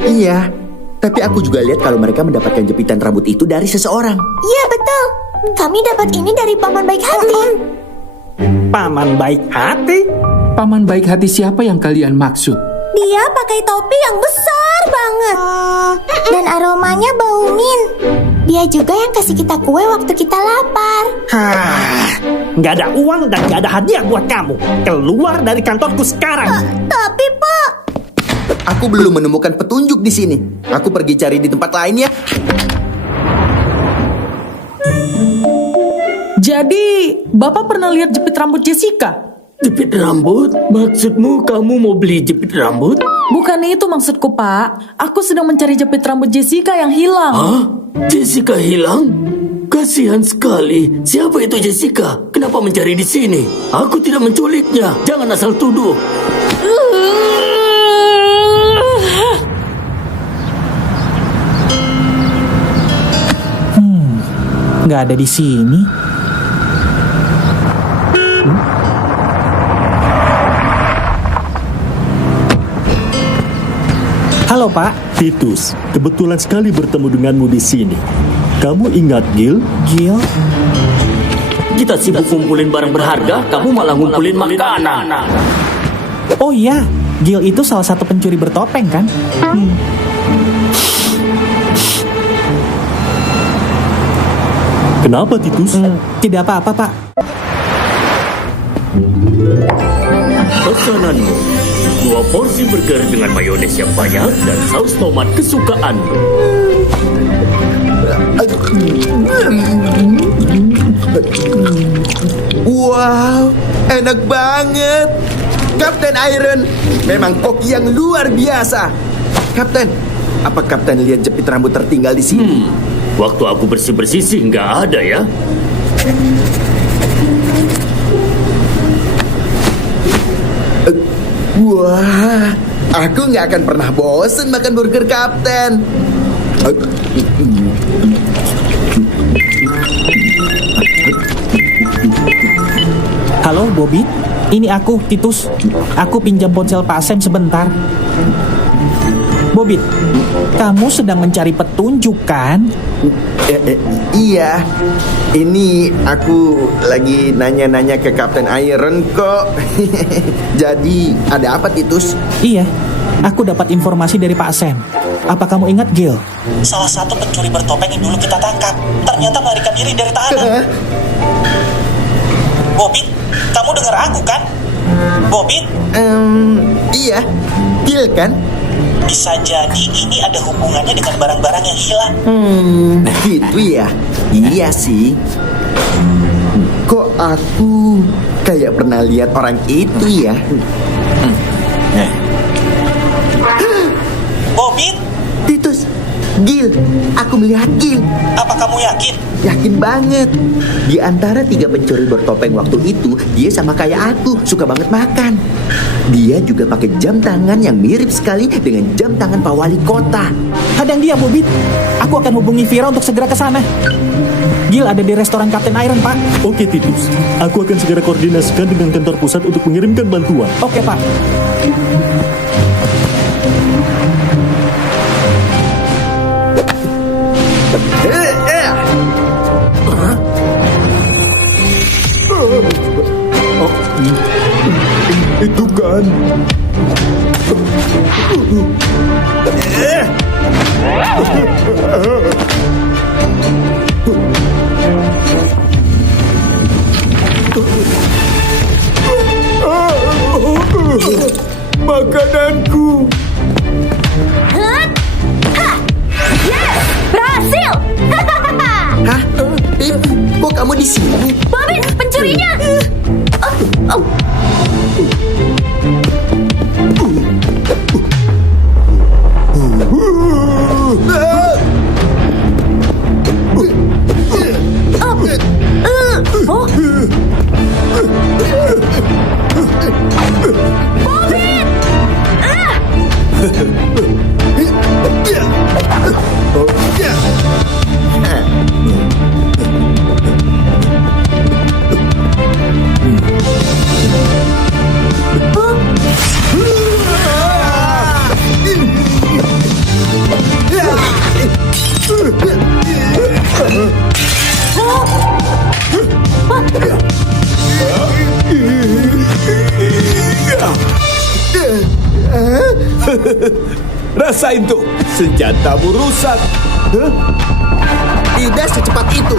Iya, tapi aku juga lihat kalau mereka mendapatkan jepitan rambut itu dari seseorang. Iya betul. Kami dapat ini dari paman baik hati. Paman baik hati? Paman baik hati siapa yang kalian maksud? Dia pakai topi yang besar banget. Dan aromanya bau mint. Dia juga yang kasih kita kue waktu kita lapar. Nggak ada uang dan nggak ada hadiah buat kamu. Keluar dari kantorku sekarang. Tapi Pak, Aku belum menemukan petunjuk di sini. Aku pergi cari di tempat lain ya. Jadi, Bapak pernah lihat jepit rambut Jessica? Jepit rambut? Maksudmu kamu mau beli jepit rambut? Bukan itu maksudku, Pak. Aku sedang mencari jepit rambut Jessica yang hilang. Hah? Jessica hilang? Kasihan sekali. Siapa itu Jessica? Kenapa mencari di sini? Aku tidak menculiknya. Jangan asal tuduh. Nggak ada di sini. Halo, Pak. Titus, kebetulan sekali bertemu denganmu di sini. Kamu ingat Gil? Gil? Kita sibuk kumpulin barang berharga, kamu malah ngumpulin makanan. Oh iya, Gil itu salah satu pencuri bertopeng kan? Kenapa Titus? Tidak apa-apa, Pak. Pesananmu, 2 porsi burger dengan mayones yang banyak dan saus tomat kesukaanmu. Wow, enak banget. Kapten Iron, memang koki yang luar biasa. Kapten, apa Kapten lihat jepit rambut tertinggal di sini? Waktu aku bersih-bersih sih nggak ada ya. Wah, aku nggak akan pernah bosen makan burger Kapten. Halo, Bobby. Ini aku, Titus. Aku pinjam ponsel Pak Sam sebentar. Bobby, kamu sedang mencari petunjuk kan? Iya, ini aku lagi nanya-nanya ke Kapten Iron kok. Jadi, ada apa Titus? Iya, aku dapat informasi dari Pak Sam. Apa kamu ingat Gil? Salah satu pencuri bertopeng yang dulu kita tangkap. Ternyata melarikan diri dari tahanan. Bobby, kamu dengar aku kan? Bobby? Iya, Gil kan? Bisa jadi ini ada hubungannya dengan barang-barang yang hilang. Gitu ya? Iya sih. Kok aku kayak pernah lihat orang itu ya? Bobby, Titus, Gil, aku melihat Gil. apa kamu yakin? Yakin banget. Di antara 3 pencuri bertopeng waktu itu, dia sama kayak aku, suka banget makan. Dia juga pakai jam tangan yang mirip sekali dengan jam tangan Pak Wali Kota. Hadang dia, Bobby. Aku akan hubungi Vira untuk segera ke sana. Gil ada di restoran Kapten Iron, Pak. Oke Titus, aku akan segera koordinasikan dengan kantor pusat untuk mengirimkan bantuan. Oke, Pak. Itu kan. Makananku. yes, berhasil. Hah? Kok kamu di sini? Bobby, pencurinya. Ah! Rasain tuh, senjatamu rusak. Tidak secepat itu.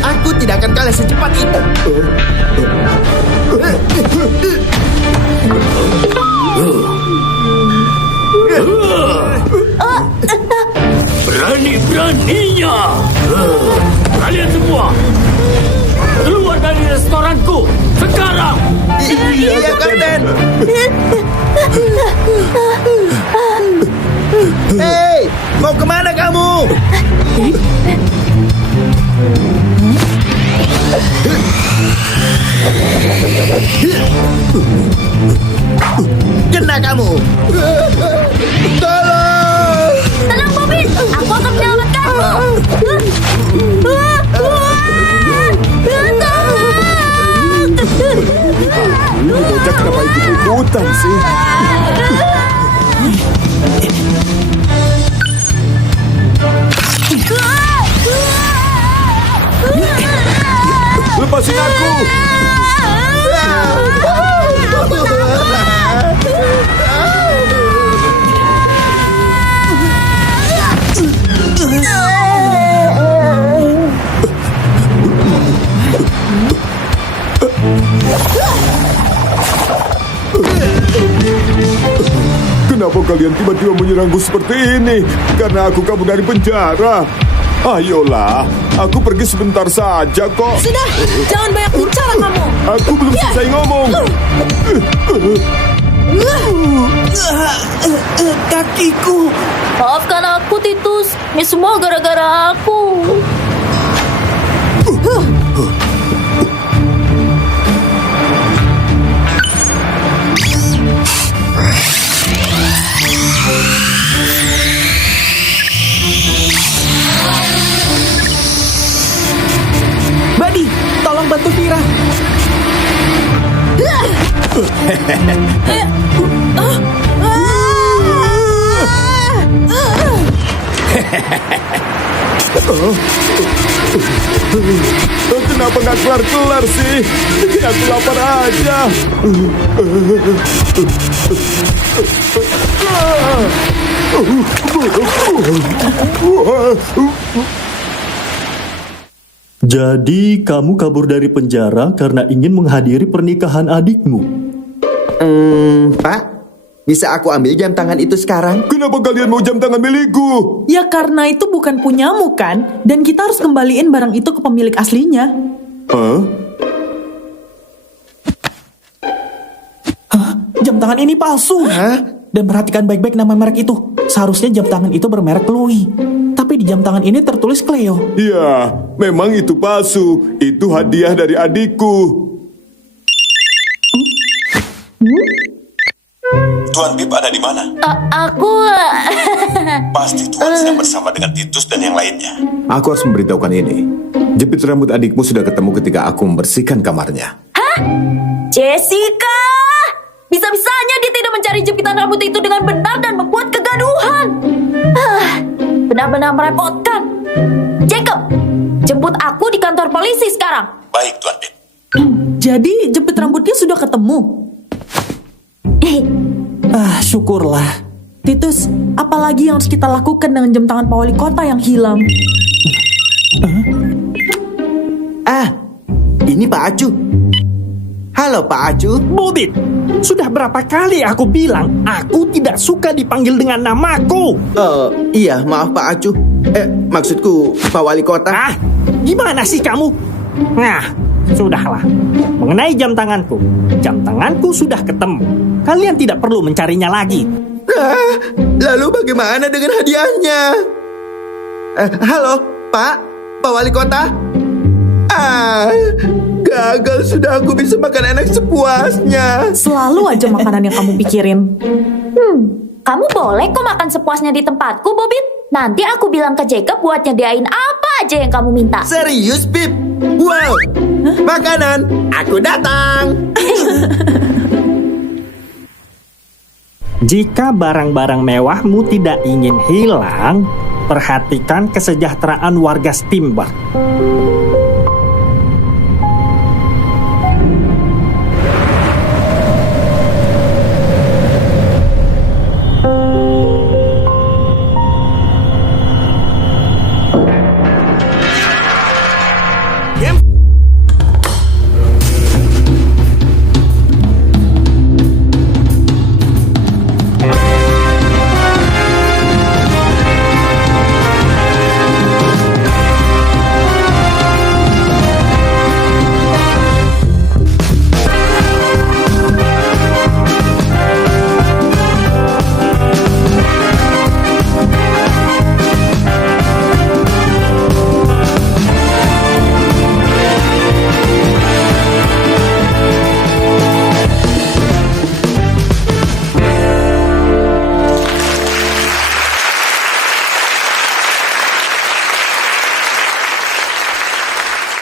Aku tidak akan kalah secepat itu. Berani-beraninya. Kalian semua keluar dari restoranku sekarang. Iya, Kapten. Hei, mau kemana kamu? Kena kamu. Tolong. Tenang, Bobin. Aku akan menyelamatkanmu. Ini bocah kenapa ikut-ikutan sih? Lepasin aku! Kenapa kalian tiba-tiba menyerangku seperti ini? Karena aku kabur dari penjara. Ayolah, aku pergi sebentar saja kok. Sudah, jangan banyak bicara kamu. Aku belum selesai ngomong. Kakiku. Maafkan aku, Titus. Ini semua gara-gara aku. Buddy, tolong bantu Vira. Kenapa nggak kelar-kelar sih? Bikin aku lapar aja. Jadi kamu kabur dari penjara karena ingin menghadiri pernikahan adikmu. Pak, bisa aku ambil jam tangan itu sekarang? Kenapa kalian mau jam tangan milikku? Ya karena itu bukan punyamu kan, dan kita harus kembaliin barang itu ke pemilik aslinya. Hah? Jam tangan ini palsu. Dan perhatikan baik-baik nama merek itu. Seharusnya jam tangan itu bermerek Chloe. Tapi di jam tangan ini tertulis Cleo. Ya, memang itu palsu. Itu hadiah dari adikku. Tuan Bib ada di mana? Aku... Pasti Tuan sedang bersama dengan Titus dan yang lainnya. Aku harus memberitahukan ini. Jepit rambut adikmu sudah ketemu ketika aku membersihkan kamarnya. Jessica! Bisa-bisanya dia tidak mencari jepitan rambut itu dengan benar dan membuat kegaduhan. Benar-benar merepotkan. Jacob, jemput aku di kantor polisi sekarang. Baik, Tuan Bib. Jadi jepit rambutnya sudah ketemu. Syukurlah. Titus, apalagi yang harus kita lakukan dengan jam tangan Pak Wali Kota yang hilang? Ini Pak Acu. Halo Pak Acu. Bobit, sudah berapa kali aku bilang aku tidak suka dipanggil dengan namaku. Iya, maaf Pak Acu. Maksudku Pak Wali Kota. Gimana sih kamu? Nah, sudahlah. Mengenai jam tanganku sudah ketemu. Kalian tidak perlu mencarinya lagi. Lalu bagaimana dengan hadiahnya? Halo, Pak Wali Kota. Gagal sudah, aku bisa makan enak sepuasnya. Selalu aja makanan yang kamu pikirin. Kamu boleh kok makan sepuasnya di tempatku, Bobit. Nanti aku bilang ke Jacob buat nyediain apa aja yang kamu minta. Serius, Pip? Wow, makanan, aku datang. Jika barang-barang mewahmu tidak ingin hilang, perhatikan kesejahteraan warga Steamboat.